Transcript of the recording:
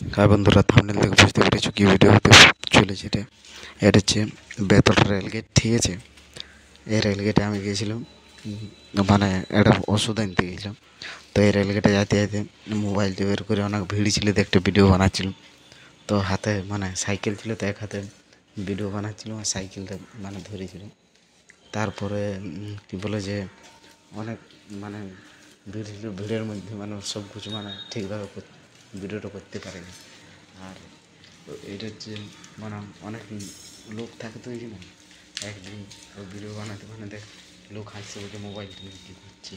হ্যাঁ বন্ধুরা, থাম্বনেল দেখে বুঝতে পেরেছো কি ভিডিও হতে চলেছে। এটা হচ্ছে বেতল রেলগেট, ঠিক আছে। এই রেলগেটে আমি গিয়েছিলাম, মানে একটা ওষুধ আনতে গেছিলাম। তো এই রেলগেটে যেতে যেতে মোবাইলটা বের করে অনেক ভিড় ছিল, তো একটা ভিডিও বানাচ্ছিলাম। তো হাতে মানে সাইকেল ছিল, তো এক হাতে ভিডিও বানাচ্ছিলাম আর সাইকেলটা মানে ধরেছিলাম। তারপরে কি বলে যে অনেক মানে ভিড় ছিল, ভিড়ের মধ্যে মানে সব কিছু মানে ঠিকভাবে ভিডিওটা করতে পারিনি। আর এটা হচ্ছে মানে অনেক লোক থাকে তো এখানে। একদিন ভিডিও বানাতে বানাতে লোক হাসছে, বলছে মোবাইল তুমি কী করছি।